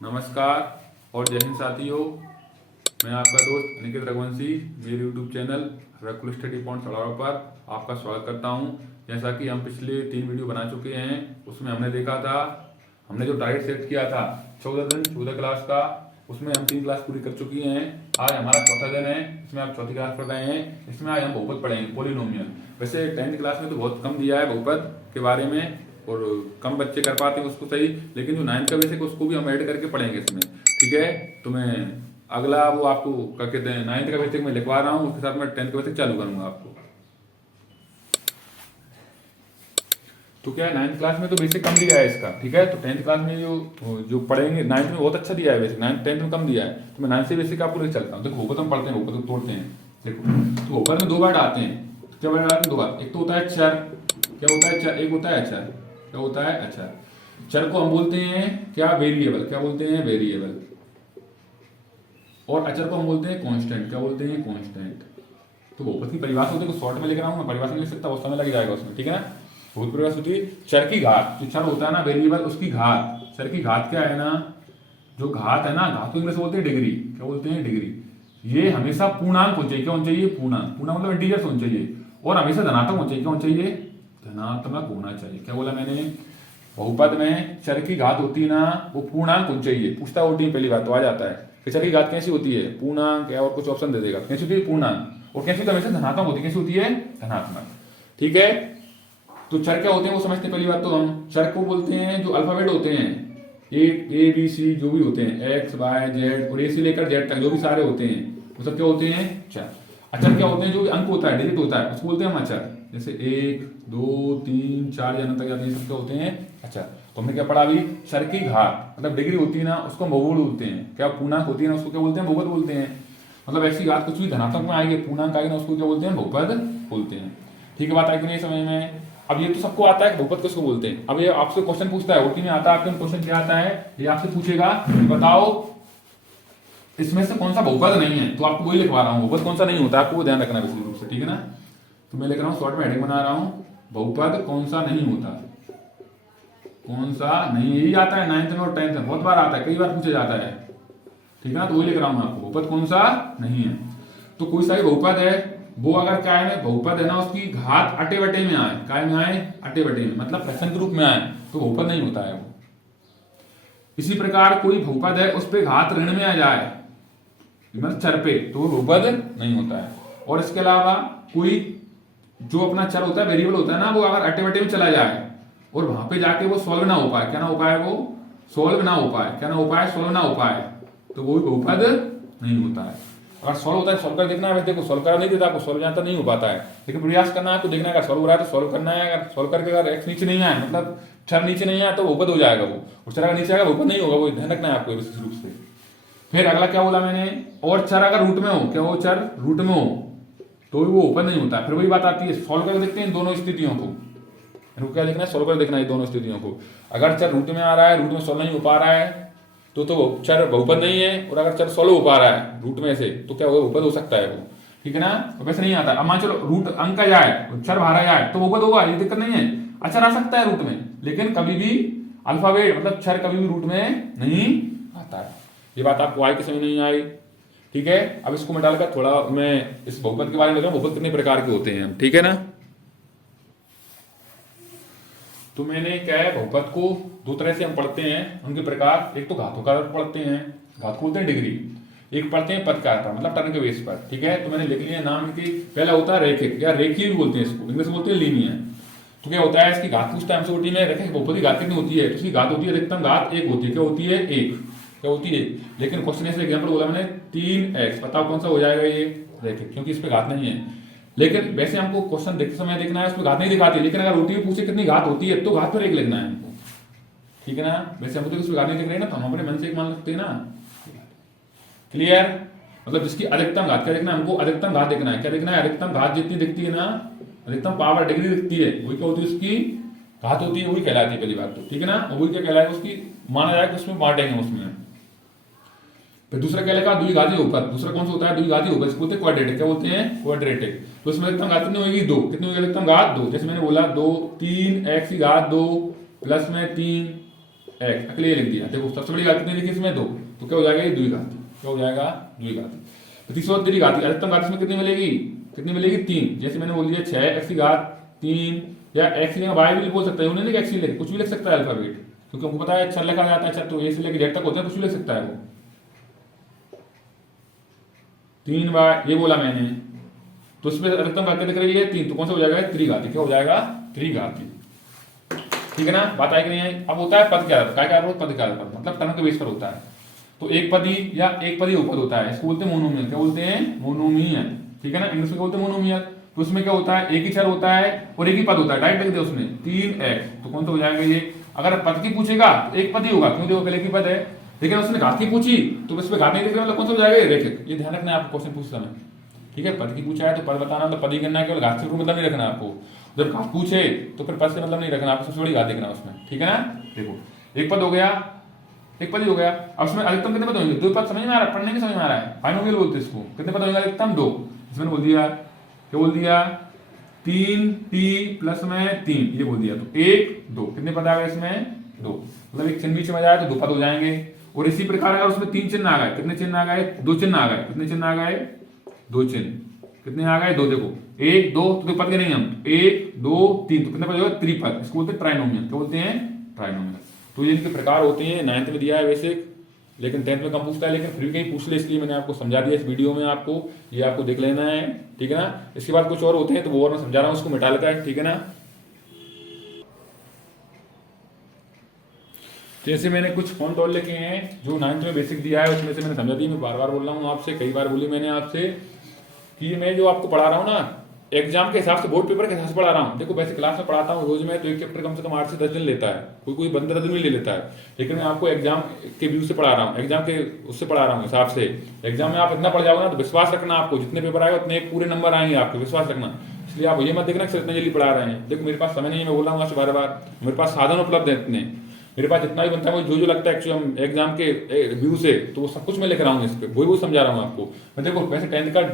नमस्कार और जय हिंद साथियों। मैं आपका दोस्त अनिकेत रघुवंशी मेरे YouTube channel Rakul study point Sadawa पर आपका स्वागत करता हूं। जैसा कि हम पिछले 3 वीडियो बना चुके हैं, उसमें हमने देखा था, हमने जो टारगेट सेट किया था 14 दिन 14 क्लास का, उसमें हम 3 क्लास पूरी कर चुकी हैं। आज हमारा चौथा दिन है, इसमें आप चौथी क्लास पढ़ रहे हैं। इसमें आज हम बहुपद पढ़ेंगे, पोलिनोमियल। वैसे 10th क्लास में तो बहुत कम दिया है बहुपद के बारे में और कम बच्चे कर पाते हैं उसको सही, लेकिन जो 9th का बेसिक उसको भी हम ऐड करके पढ़ेंगे इसमें। ठीक है, तो मैं अगला वो आपको क्या कहते हैं 9th का बेसिक मैं लिखवा रहा हूँ, उसके साथ मैं 10th का बेसिक चालू करूंगा आपको। तो क्या है 9th क्लास में तो बेसिक कम दिया है इसका, ठीक है। तो 10th क्लास में जो पढ़ेंगे 9th में बहुत अच्छा दिया है बेसिक, 9th 10th में कम दिया है। तो मैं 9th से बेसिक आपको लेकर चलता हूँ। देखो बहुपद हम पढ़ते हैं, बहुपद को तोड़ते हैं। देखो तो बहुपद में 2 वर्ड आते हैं। तो क्या वर्ड आते हैं 2 बार? एक तो होता है चर, क्या होता है चर, एक होता है अचर। क्या होता है अचर। चर को हम बोलते हैं क्या? वेरिएबल। क्या बोलते हैं? वेरिएबल। और अचर को हम बोलते हैं कांस्टेंट। क्या बोलते हैं? कांस्टेंट। तो बहुपद की परिभाषा होती है, कुछ शॉर्ट में लिख रहा हूँ मैं, परिभाषा नहीं लिख सकता, बहुत समय लग जाएगा उसमें, ठीक है ना। बहुत परिभाषा होती है चर की घात, जो चर होता है ना वेरिएबल, उसकी घात। चर की घात क्या है ना, जो घात है ना, घात को इंग्लिश में बोलते हैं डिग्री। क्या बोलते हैं? डिग्री। ये हमेशा पूर्णांक होना चाहिए। क्या होना चाहिए? पूर्णांक। पूर्णांक मतलब इंटीजर्स होना चाहिए और हमेशा धनात्मक होना चाहिए। क्या होना चाहिए? धनात्मक होना चाहिए। क्या बोला मैंने? बहुपद में चर की घात होती है ना, वो पूर्णांक होनी चाहिए। पूछता होती है पहली बात तो आ जाता है कि चर की घात कैसी होती है? पूर्णांक है, और कुछ ऑप्शन दे देगा। कैसी होती है? पूर्णांक। और कैसी तो हमेशा धनात्मक होती है। कैसी होती है? धनात्मक। ठीक है, तो चर क्या होते हैं वो समझते हैं पहली बात तो हम। चर को बोलते हैं जो अल्फाबेट होते हैं, ए बी सी जो भी होते हैं, एक्स वाई जेड, और ए से लेकर जेड तक जो भी सारे होते हैं वो सब क्या होते हैं? चर। अचर क्या होते हैं? जो भी अंक होता है, डिजिट होता है, उसको बोलते हैं हम अचर। जैसे 1 2 3 4 या तक जाते हैं, सब क्या होते हैं? अचर। तो हमने क्या पढ़ा अभी? चर की घात मतलब डिग्री होती है ना, उसको हम बहुपद बोलते हैं। क्या पूर्णांक होती है ना, उसको क्या बोलते हैं? बहुपद बोलते हैं। मतलब ऐसी घात कुछ भी धनात्मक में आएगी, पूर्णांक आएगी ना, उसको क्या बोलते हैं? बहुपद बोलते हैं। ठीक है, बात आई कि नहीं समझ में? अब ये तो सबको आता है बहुपद किसको बोलते हैं। अब ये आपसे क्वेश्चन पूछता है, ओटी में आता है आपके, क्वेश्चन क्या आता है, ये आपसे पूछेगा बताओ इसमें से कौन सा बहुपद नहीं है। तो आपको वही लिखवा रहा हूँ, बहुपद कौन सा नहीं होता आपको वो ध्यान रखना विशेष रूप से, ठीक है ना। तो मैं लिख रहा हूँ, शॉर्ट में हेडिंग बना रहा हूँ, बहुपद कौन सा नहीं होता। कौन सा नहीं, यही आता है 9th में और 10th में, बहुत बार आता है, कई बार पूछा जाता है, ठीक है ना। तो वही लिख रहा हूँ आपको, बहुपद कौन सा नहीं है। तो कोई सा बहुपद है, वो अगर क्या है बहुपद है ना, उसकी घात अटे बटे में आए, काय में आए? अटे बटे में, मतलब प्रश्न के रूप में आए, तो बहुपद नहीं होता है वो। इसी प्रकार कोई बहुपद है उस पे घात ऋण में आ जाए, मतलब चर पे, तो वो बहुपद नहीं होता है। और इसके अलावा कोई जो अपना चर होता है, वेरिएबल होता है ना, वो अगर अटे बटे में चला जाए और वहां पे जाके वो सॉल्व ना हो पाए, क्या ना हो पाए? वो सॉल्व ना हो पाए, क्या ना हो पाए? सॉल्व ना हो पाए, तो वो भी बहुपद नहीं होता है। अगर सॉल्व होता है, सॉल्व कर देखना है, देखो सॉल्व कर नहीं देता आपको, सॉल्व जानता नहीं हो पाता है, लेकिन प्रयास करना है आपको, देखना है अगर सॉल्व हो रहा है तो सॉल्व करना है। अगर सॉल्व करके अगर एक्स नीचे नहीं आए, मतलब चर नीचे नहीं आया, तो बहुपद हो जाएगा वो, और चर अगर नीचे आएगा बहुपद नहीं होगा, वो ध्यान रखना है आपको विशेष रूप से। फिर अगला क्या बोला मैंने, और चर अगर रूट में हो, क्या वो चर रूट में हो तो भी वो ओपन नहीं होता। फिर वही बात आती है, सॉल्व करके देखते हैं दोनों स्थितियों को, क्या देखना है? सॉल्व कर देखना है दोनों स्थितियों को। अगर चर रूट में आ रहा है, रूट में सॉल्व नहीं हो पा रहा है, तो चर बहुपद नहीं है। और अगर चर सॉल्व हो पा रहा है रूट में से, तो क्या होगा? बहुपद हो सकता है वो, ठीक है ना। तो वैसे नहीं आता। अब मान चलो रूट अंक जाए, चर बाहर जाए, तो बहुपद होगा, ये दिक्कत नहीं है। अचर आ सकता है रूट में, लेकिन कभी भी अल्फाबेट मतलब चर कभी भी रूट में नहीं आता है। ये बात आपको आई कि समझ नहीं आई? ठीक है, अब इसको मैं डालकर थोड़ा मैं इस बहुपद के बारे में लिख रहा हूँ, बहुपद कितने प्रकार के होते हैं, ठीक है ना। तो मैंने क्या है, बहुपद को 2 तरह से हम पढ़ते हैं, उनके प्रकार। एक तो घातों का पढ़ते हैं, घात को बोलते हैं डिग्री। एक पढ़ते हैं पद का आकार, मतलब टर्न के बेस पर, ठीक है। तो मैंने लिख लिया नाम इनकी। पहला होता है रैखिक, या रेखीय भी बोलते हैं इसको, इंग्लिश में बोलते हैं लीनियर। तो क्या होता है, इसकी घात कुछ टाइम से होती है, रैखिक बहुपद की घात कितनी होती है? तो इसकी घात होती है, अधिकतम घात 1 होती है। क्या होती है? 1। क्या होती है? लेकिन क्वेश्चन ऐसे एग्जाम्पल बोला मैंने 3x, बताओ कौन सा हो जाएगा ये? रैखिक, क्योंकि इस पे घात नहीं है। लेकिन वैसे हमको क्वेश्चन देखते समय देखना है, उसमें घात नहीं दिखाती, लेकिन अगर ओटी में पूछे कितनी घात होती है, तो घात पर 1 लिखना है हमको, ठीक है ना। वैसे हमको तो उसमें घात नहीं दिख रही ना, तो हम अपने मन से 1 मान सकते हैं ना। क्लियर? मतलब जिसकी अधिकतम घात, क्या देखना है हमको? अधिकतम घात देखना है। क्या देखना है? अधिकतम घात जितनी दिखती है ना, अधिकतम पावर डिग्री दिखती है, वही क्या होती है? उसकी घात होती है, वही कहलाती है पहली बात तो, ठीक है ना। और वही क्या कहलाएगा? उसकी माना जाएगा, उसमें बांटेंगे उसमें। फिर दूसरा क्या लिखा? द्विघाती बहुपद। दूसरा कौन सा होता है? द्विघाती बहुपद, इसको बोलते हैं क्वाड्रेटिक। क्या बोलते हैं? क्वाड्रेटिक। तो इसमें अधिकतम घात कितनी होगी? 2। कितनी होगी अधिकतम घात? 2। जैसे मैंने बोला 2 3x की घात 2 प्लस में 3 एक्स, अकेले लिख दिया। देखो सबसे बड़ी घात कितनी लिखी इसमें 2, तो क्या हो जाएगा ये द्विघाती, क्या हो जाएगा द्विघाती। तो तीसरी और द्विघाती अधिकतम घात इसमें कितनी मिलेगी, कितनी मिलेगी 3। जैसे मैंने बोल दिया 6x की घात 3 या x या y भी बोल सकते हैं, उन्होंने x ही लिख, कुछ भी लिख सकता है अल्फाबेट, क्योंकि हमको पता है अक्षर लिखा जाता है अक्षर तो ए से लेकर जेड तक होते हैं, कुछ भी लिख सकता है वो। 3 बार ये बोला मैंने, तो इसमें अधिकतम घात दिख रही है 3, तो कौन सा हो जाएगा त्रिघाती, क्या हो जाएगा त्रिघाती। ठीक है ना, बात आई कि नहीं आई। अब होता है पद के आधार, क्या पद के आधार पर, मतलब टर्म के बेस पर होता है। तो एक पदी या एक पदी उपपद होता है, इसको बोलते हैं मोनोमियल, क्या बोलते हैं मोनोमियल। ठीक है ना, इंग्लिश में बोलते हैं मोनोमियल। तो उसमें क्या होता है, एक ही चर होता है और एक ही पद होता है, डायरेक्ट लिख दे उसमें 3x, तो कौन सा हो जाएगा ये। अगर पद की पूछेगा तो एक पद ही होगा, क्यों, देखो पहले की पद है, लेकिन उसने घात की पूछी तो इसमें घात नहीं दिख रहा, मतलब कौन सा हो जाएगा रेखिक। ये ध्यान रखना है आपको क्वेश्चन पूछते समय। ठीक है, पद की पूछा है तो पद बताना, मतलब पद ही करना है, केवल घात से मतलब नहीं रखना आपको। जब घात पूछे तो फिर पद से मतलब नहीं रखना आपको, सबसे बड़ी घात देखना उसमें। ठीक है ना, देखो एक पद हो गया, एक पद ही हो गया। अब उसमें अधिकतम कितने पद होंगे, 2 पद। समझ में आ रहा है, पढ़ने की समझ में आ रहा है, बाइनोमियल बोलते हैं इसको। कितने पद होंगे अधिकतम 2। इसमें बोल दिया, क्या बोल दिया 3t प्लस में 3, ये बोल दिया। तो 1 2 कितने पद आ गए इसमें 2, मतलब एक चिन्ह बीच में जाए तो 2 पद हो जाएंगे। और इसी प्रकार अगर उसमें 3 चिन्ह आ गए, कितने चिन्ह आ गए, 2 चिन्ह आ गए। कितने चिन्ह आ गए, 2 चिन्ह। कितने आ गए 2, देखो 1 2 तो पद के नहीं हम, 1 2 3, तो कितने पद होगा त्रिपद। इसको बोलते हैं ट्राइनोमियल, क्या बोलते हैं ट्राइनोमियल। तो ये इनके प्रकार होते हैं। 9th में दिया है बेसिक, लेकिन 10th में कम पूछता है, लेकिन फिर भी कहीं पूछ ले, इसलिए मैंने आपको समझा दिया इस वीडियो में। आपको ये आपको देख लेना है, ठीक है ना। इसके बाद कुछ और होते हैं तो वो और मैं समझा रहा हूँ, उसको मिटा लेता है, ठीक है ना। जैसे मैंने कुछ फॉन्ट और लिखे हैं जो 9th में बेसिक दिया है, उसमें से मैंने समझा दी। मैं बार बार बोल रहा हूँ आपसे, कई बार बोली मैंने आपसे कि मैं जो आपको पढ़ा रहा हूँ ना, एग्जाम के हिसाब से, बोर्ड पेपर के हिसाब से पढ़ा रहा हूँ। देखो वैसे क्लास में पढ़ाता हूँ रोज में, तो एक चैप्टर कम से कम 8 से 10 दिन लेता है, कोई 15 दिन भी ले लेता है। लेकिन मैं आपको एग्जाम के व्यू से पढ़ा रहा हूँ, एग्जाम के उससे पढ़ा रहा हूँ हिसाब से। एग्जाम में आप इतना पढ़ जाओगे ना, तो विश्वास रखना, आपको जितने पेपर आएगा उतने पूरे नंबर आएंगे आपके, विश्वास रखना। इसलिए आप ये मत देखना कि इतने जल्दी पढ़ा रहे हैं। देखो मेरे पास समय नहीं है, मैं बोल रहा हूँ आपसे बार बार, मेरे पास साधन उपलब्ध है इतने, मेरे पास जितना भी बनता है, जो लगता है एक्चुअली एग्जाम के व्यू से, तो वो सब कुछ मैं लिख रहा हूँ इस पर, वही समझा रहा हूँ आपको मैं। देखो वैसे 10th का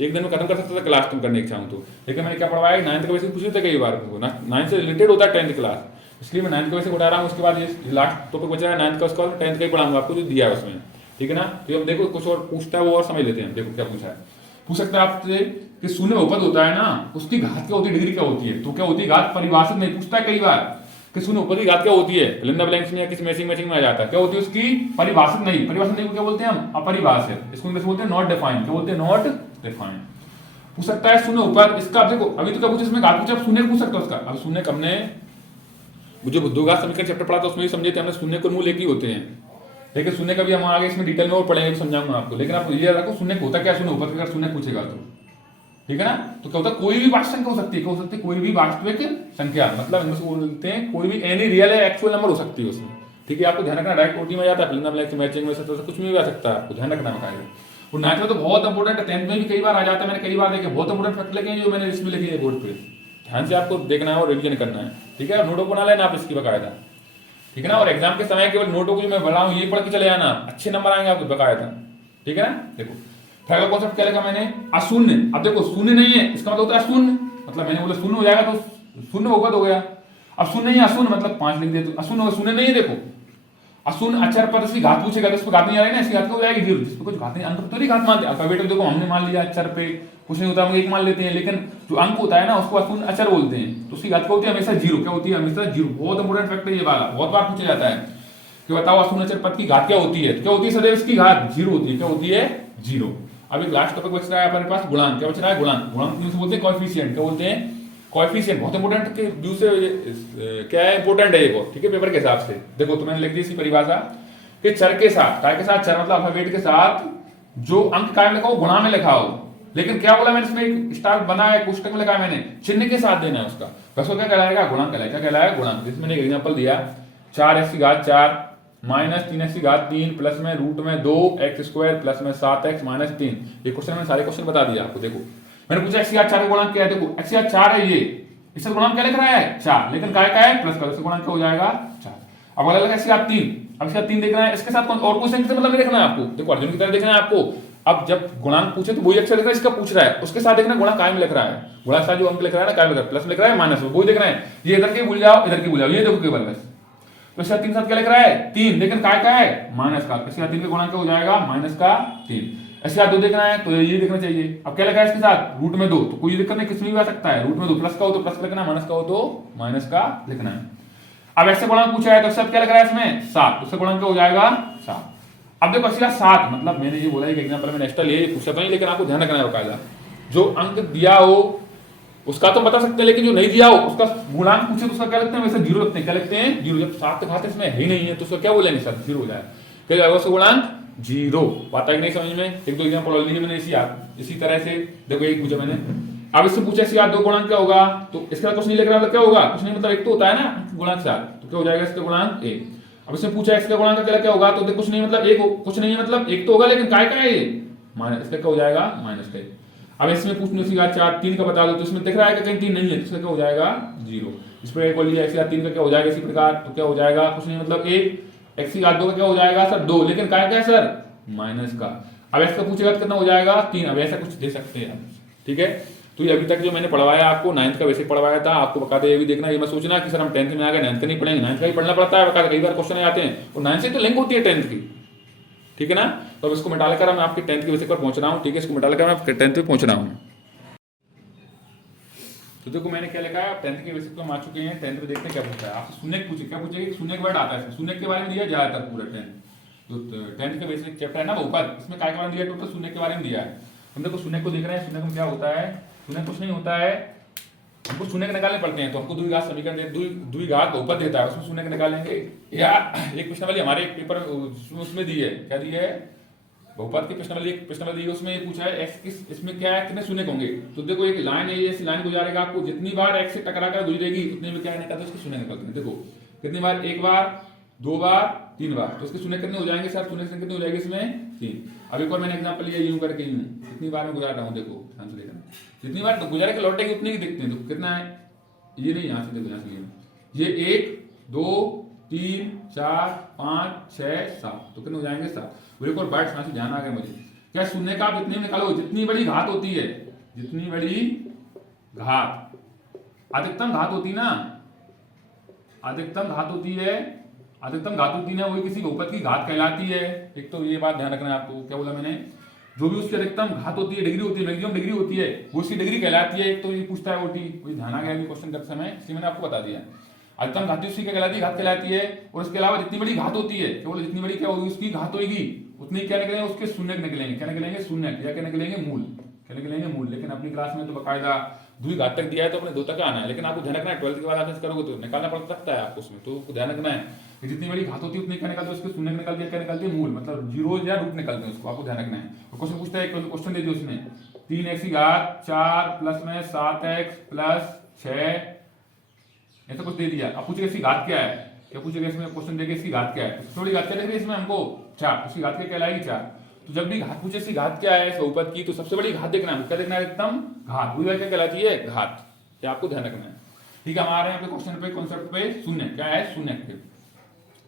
एक दिन में खत्म कर सकता था क्लास तुम करने की चाहूँ तो, लेकिन मैंने क्या पढ़वाया, 9th का बेसिक पूछ लेते कई बार, 9th से रिलेटेड होता है 10th क्लास, इसलिए मैं 9th का बेसिक उठा रहा हूँ। उसके बाद ये लास्ट टॉपिक बचा है 9th का, उसका 10th का ही पढ़ाऊंगा आपको जो दिया है उसमें, ठीक है ना। तो अब देखो कुछ और पूछता है, वो और समझ लेते हैं। देखो क्या पूछा है, पूछ सकते हैं आपसे कि शून्य बहुपद होता है ना, उसकी घात क्या होती है, डिग्री क्या होती है। तो क्या होती है, घात परिभाषित नहीं, पूछता है कई बार कि शून्य बहुपद की घात क्या होती है, फिल इन द ब्लैंक्स में या किसी मैचिंग में आ जाता है। क्या होती है उसकी, परिभाषित नहीं। परिभाषित नहीं को क्या बोलते हैं हम, अपरिभाषित। इसको इंग्लिश बोलते हैं नॉट डिफाइंड, क्या बोलते हैं नॉट डिफाइंड। पूछ सकता है शून्य ऊपर, इसका देखो अभी तो क्या पूछे, इसमें घात पूछा, शून्य पूछ सकता है उसका। अब शून्य हमने जो बुद्धघात समीकरण चैप्टर पढ़ा था उसमें भी समझे थे हमने, शून्य को मूल एक ही होते हैं। लेकिन शून्य का भी हम आगे इसमें डिटेल में और पढ़ेंगे, समझाऊंगा आपको। लेकिन आप ये रखो शून्य होता क्या, शून्य ऊपर अगर शून्य पूछेगा तो, ठीक है ना। तो क्या होता है, कोई भी वास्तविक संख्या हो सकती है, क्या हो सकती है, कोई भी वास्तविक संख्या, मतलब इंग्लिश बोलते हैं कोई भी एनी रियल एक्चुअल नंबर हो सकती है उसमें, ठीक है। आपको ध्यान रखना, डायरेक्ट ओटी में जाता है, फिल्म मैचिंग में कुछ भी आ सकता है, आपको ध्यान रखना है। और 9th में तो बहुत इंपॉर्टेंट है, 10th में भी कई बार आ जाता है, मैंने कई बार देखे, बहुत इंपॉर्टेंट फैक्ट लगे जो मैंने इसमें लिखे हैं बोर्ड पे, ध्यान से आपको देखना है और रिवीजन करना है, ठीक है। नोटों को बना लेना आप इसकी बकायदा, ठीक है ना। और एग्जाम के समय केवल नोटों को जो मैं बढ़ाऊं ये पढ़ के चले जाना, अच्छे नंबर आएंगे आपको बकायदा, ठीक है ना। देखो पहला कॉन्सेप्ट क्या लिखा मैंने, अशून्य। अब देखो शून्य नहीं है, इसका मतलब होता है अशून्य, मतलब मैंने बोला शून्य हो जाएगा तो शून्य होगा तो हो गया। अब शून्य नहीं है, अशून्य मतलब 5 लिख दे तो अशून्य होगा, शून्य नहीं है। देखो अशून्य अक्षर पर इसकी घात पूछेगा तो इस पर घात नहीं आ रही ना, इसकी घात हो जाएगी 0, जिस पर कुछ घात नहीं, अंक तो नहीं घात मानते। अल्फाबेट में देखो हमने मान लिया अक्षर पे कुछ नहीं होता, हम 1 मान लेते हैं, लेकिन जो अंक होता है ना उसको अशून्य अक्षर बोलते हैं, तो उसकी घात क्या होती है, हमेशा 0। क्या होती है, हमेशा 0। बहुत इंपॉर्टेंट फैक्ट है ये वाला, बहुत बार पूछा जाता है कि बताओ अशून्य अक्षर पद की घात क्या होती है। तो क्या होती है, सदैव इसकी घात 0 होती है। क्या होती है, 0। अब एक लास्ट टॉपिक बच रहा है हमारे पास, गुणांक। क्या बच रहा है, गुणांक। गुणांक बोलते हैं कोएफिशिएंट, क्या बोलते हैं, कोएफिशिएंट। बहुत इंपॉर्टेंट के व्यू से क्या है, इंपॉर्टेंट है ये, ठीक है, पेपर के हिसाब से। देखो तो मैंने लिख दी इसकी परिभाषा कि चर के साथ, काय के साथ, चर मतलब अल्फाबेट के साथ जो अंक काय में लिखा हो गुणा में लिखा हो, लेकिन क्या बोला मैंने इसमें, एक स्टार बना है, पुस्तक में लिखा है मैंने, चिन्ह के साथ देना है उसका, वैसे क्या कहलाएगा, गुणांक कहलाएगा। क्या कहलाएगा, गुणांक। जिसमें मैंने एक एग्जांपल दिया, 4x की घात 4 माइनस 3x की घात 3 प्लस में रूट में 2x² प्लस में 7x माइनस 3। ये क्वेश्चन मैंने सारे क्वेश्चन बता दिया आपको। देखो मैंने पूछा x की घात 4 का गुणांक क्या है, देखो x की घात 4 है, ये इसका गुणांक क्या लिख रहा है 4, लेकिन काय का है प्लस का, इसका गुणांक क्या हो जाएगा 4। अब अगला लगा x की घात 3, अब इसका 3 देख रहा है, इसके साथ और कोई संख्या मतलब नहीं देखना है आपको। देखो अर्जुन की तरह देखना है आपको। अब जब गुणांक पूछे तो वही अक्षर लिख रहा है, इसका पूछ रहा है, उसके साथ देखना गुणा काय में लिख रहा है, गुणा के साथ जो अंक लिख रहा है ना, काय में लिख रहा है, प्लस लिख रहा है माइनस, वही देख रहे हैं। ये इधर के भूल जाओ, इधर की भूल जाओ, ये देखो केवल बस। तो इसका 3 साथ क्या लिख रहा है 3, लेकिन क्या है माइनस का, इसके साथ 3 का गुणा क्या हो जाएगा माइनस का 3। इसके साथ 2 देखना है तो ये देखना चाहिए। अब क्या लिखा है इसके साथ रूट में 2, तो कोई दिक्कत नहीं, किसमें भी आ सकता है, रूट में 2 प्लस का हो तो प्लस लिखना, माइनस का हो तो माइनस का लिखना है। अब ऐसे गुणांक पूछा है तो सब क्या लग रहा है इसमें 7, उससे गुणांक हो जाएगा 7। अब देखो इसका 7 मतलब मैंने ये बोला है कि एग्जांपल में एक्स्ट्रा ले पूछा तो नहीं, लेकिन आपको ध्यान रखना है बकायदा जो अंक दिया हो उसका तो बता सकते हैं, लेकिन जो नहीं दिया हो उसका गुणांक पूछे तो उसका क्या लगता है वैसे 0 लगते हैं, क्या लगते हैं 0। जब 7 घात इसमें है ही नहीं है तो उसका क्या बोलेंगे सर 0 हो जाएगा, क्या जाएगा उसका गुणांक 0। बात है कि नहीं समझ में। एक दो एग्जांपल और लिए मैंने इसी तरह से देखो एक पूछा मैंने, अब इससे पूछा इसके बाद 2 गुणांक क्या होगा, तो इसका कुछ नहीं लिख रहा, क्या होगा कुछ नहीं, मतलब एक तो होता है ना गुणांक 7, तो क्या हो जाएगा इसका गुणांक 1। अब इसमें पूछा इसका गुणांक क्या होगा, तो कुछ नहीं मतलब 1, कुछ नहीं मतलब 1 तो होगा, लेकिन काय का है ये माइनस, इसका क्या हो जाएगा माइनस का। अब इसमें पूछने से 4 3 का बता दो, तो इसमें दिख रहा है कि कहीं 3 नहीं है, तो इसका क्या हो जाएगा 0। इस पर एक और लिया इसके 3 का क्या हो जाएगा इसी प्रकार, तो क्या हो जाएगा कुछ नहीं मतलब 1, x की घात 2 का क्या हो जाएगा सर 2, लेकिन काय का है सर माइनस का। अब इसका पूछेगा तो कितना हो जाएगा 3। अब ऐसा कुछ दे सकते हैं, ठीक है। तो ये अभी तक जो मैंने पढ़वाया आपको 9th का बेसिक पढ़वाया था, आपको बकायदा ये भी देखना, ये मत सोचना कि सर हम 10th में आ गए 9th का नहीं पढ़ेंगे, 9th का ही पढ़ना पड़ता है बकायदा, कई बार क्वेश्चन आते हैं और 9th से तो लिंक होती है 10th की, ठीक है ना। तो अब इसको मिटा लेकर मैं आपके 10th के बेसिक पर पहुंच रहा हूँ, ठीक है, इसको मिटा लेकर मैं 10th पे पहुंच रहा हूँ। तो देखो मैंने क्या लिखा है 10th के बेसिक तो आ चुके हैं, 10th में देखते हैं क्या पूछा है आपसे। शून्य पूछे, क्या पूछेगा शून्य का वर्ड आता है, शून्य के बारे में दिया ज्यादातर पूरा 10th के बेसिक चैप्टर है ना बहुपद, इसमें काय के बारे में दिया टोटल शून्य के बारे में दिया है। हम देखो शून्य को देख रहे हैं, शून्य में क्या होता है, शून्य कुछ नहीं होता है, हमको शून्य के निकालने पड़ते हैं, तो हमको द्विघात समीकरण द्विघात बहुपद देता है, उसमें शून्य के निकालेंगे। या एक प्रश्नावली हमारे एक पेपर उसमें दी है, क्या दी है बहुपद की प्रश्नावली, एक प्रश्नावली दी उसमें पूछा है x किस इसमें क्या है कितने शून्य होंगे, तो देखो एक लाइन है, ऐसी लाइन गुजारेगा, आपको जितनी बार x से टकरा कर गुजरेगी उतने में क्या निकलता है उसके शून्य निकलते हैं। देखो कितनी बार, एक बार, 2 बार, 3 बार, तो उसके शून्य कितने हो जाएंगे सर, शून्य कितने हो जाएंगे इसमें 3। अब एक और मैंने एग्जांपल लिया यूं करके, यूं कितनी बार मैं गुजार रहा हूं, देखो ध्यान से देखना, जितनी बार तो गुजारे के लौटेंगे उतने ही दिखते हैं। तो कितना है ये नहीं, यहां से देखो, यहां से ये 1 2 3 4 5 6 7, तो कितने हो जाएंगे 7। वो एक और बात यहां से ध्यान आ गया मुझे, क्या शून्य का आप जितने निकालो, जितनी बड़ी घात होती है, जितनी बड़ी घात अधिकतम घात होती ना, अधिकतम घात होती है, अधिकतम घात होती है वही किसी बहुपद की घात कहलाती है। एक तो ये बात ध्यान रखना है आपको, क्या बोला मैंने, जो भी उसकी अधिकतम घात होती है, डिग्री होती है, मैक्सिमम डिग्री होती है, वो उसकी डिग्री कहलाती है। एक तो ये पूछता है ओटी, वही ध्यान आ गया अभी क्वेश्चन करते समय, इसलिए मैंने आपको बता दिया। अधिकतम घात उसकी क्या कहलाती है, घात कहलाती है। और इसके अलावा जितनी बड़ी घात होती है, केवल जितनी बड़ी क्या होगी उसकी घात होगी, उतनी क्या निकलेंगे उसके शून्य निकलेंगे, क्या निकलेंगे शून्य, या क्या निकलेंगे मूल, क्या निकलेंगे मूल। लेकिन अपनी क्लास में तो बकायदा द्विघात तक दिया है, तो अपने 2 तक आना है, लेकिन आपको ध्यान रखना है 12th के बाद आप करोगे तो निकालना पड़ सकता है आपको उसमें, तो ध्यान रखना है कि जितनी बड़ी घात होती है उतनी क्या निकलती है उसके शून्य निकलती है, क्या निकलती है मूल, मतलब जीरो या रूट निकलते हैं, उसको आपको ध्यान रखना है। और क्वेश्चन पूछता है, क्वेश्चन दे दिया उसने 3x की घात 4 प्लस में 7x प्लस 6 ऐसा कुछ दे दिया। अब पूछेगा इसकी घात क्या है, क्या पूछेगा इसमें क्वेश्चन देके इसकी घात क्या है, तो थोड़ी घात क्या लग रही है इसमें हमको 4, उसकी घात क्या कहलाएगी 4। तो जब भी घात पूछे इसकी घात क्या है बहुपद की, तो सबसे बड़ी घात देखना है, क्या देखना है एकदम घात, वही क्या कहलाती है घात, ये आपको ध्यान रखना है। ठीक है, हमारे यहाँ पे क्वेश्चन पे कॉन्सेप्ट पे शून्य क्या है, शून्य।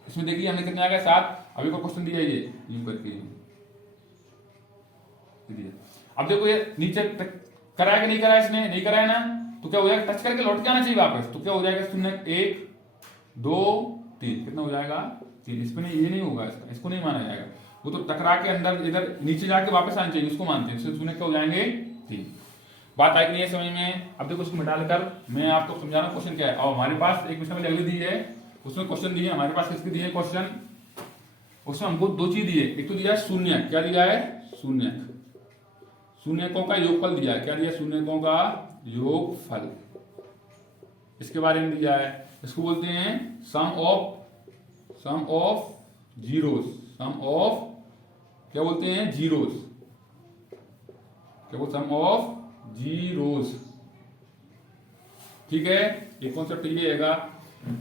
इसमें देखिए हमने कितने आ गया 7, अभी को क्वेश्चन दिया ये यूं करके दिया। अब देखो ये नीचे कराया कि नहीं कराया, इसने नहीं कराया ना, तो क्या हो जाएगा टच करके लौट के आना चाहिए वापस, तो क्या हो जाएगा शून्य 1 2 3, कितना हो जाएगा 3। इसमें ये नहीं होगा, इसको नहीं माना जाएगा, वो तो टकरा के अंदर इधर नीचे जाके वापस आना चाहिए, उसको मानते हैं, शून्य क्या हो जाएंगे 3। बात आई कि नहीं है समझ में। अब देखो उसको मिटा लेकर मैं आपको समझा रहा हूँ क्वेश्चन क्या है। और हमारे पास एक क्वेश्चन अगली दी है, उसमें क्वेश्चन दिए हमारे पास, किसके दिए क्वेश्चन, उसमें हमको 2 चीज दिए, एक तो दिया है शून्य, क्या दिया है शून्य, शून्यकों का योगफल दिया है, क्या दिया शून्यकों का योगफल, इसके बारे में दिया है। इसको बोलते हैं सम ऑफ जीरोस, सम ऑफ क्या बोलते हैं जीरोस, क्या बोलते सम ऑफ जीरोस, ठीक है। एक कॉन्सेप्ट ये आएगा,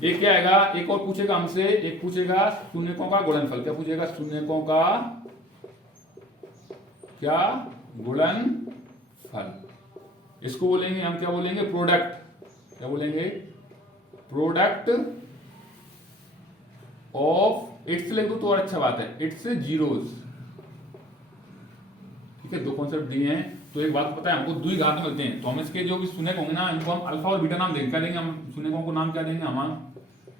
एक क्या आएगा, एक और पूछेगा हमसे, एक पूछेगा शून्यकों का गुणनफल, क्या पूछेगा शून्यकों का क्या गुणनफल, इसको बोलेंगे हम क्या बोलेंगे प्रोडक्ट, क्या बोलेंगे प्रोडक्ट ऑफ, इट्स लिख दो तो और अच्छा बात है, इट्स जीरोस, ठीक है। 2 कॉन्सेप्ट दिए हैं, तो एक बात पता है हमको द्विघात मिलते हैं, तो हम इसके जो भी शून्यक होंगे ना, इनको हम अल्फा और बीटा नाम देंगे, क्या देंगे हम शून्यकों को नाम क्या देंगे हम